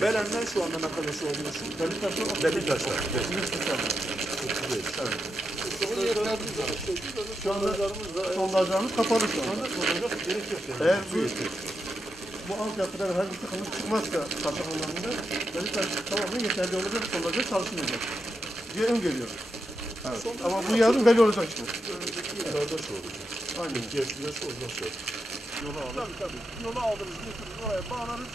Belen'den şu anda ne kadar su alıyorsun? Demirtaş'ta. Şu anda sondajlarımız kapalı şu anda. Gerek yok yani. Eğer bu altyapıdan her bir sıkıntı çıkmazsa kaçak anlamında Demirtaş tamamen yeterli olacak, sondajlar çalışmayacak diye öngörüyor. Evet. Ama bu yazın belli olacak işte. Önümüzdeki yıllarda şu olacak. Aynen. Geçtiğinde şu ondan sonra. Yola alırız. Tabii. Yola alırız, götürürüz, oraya bağlarız.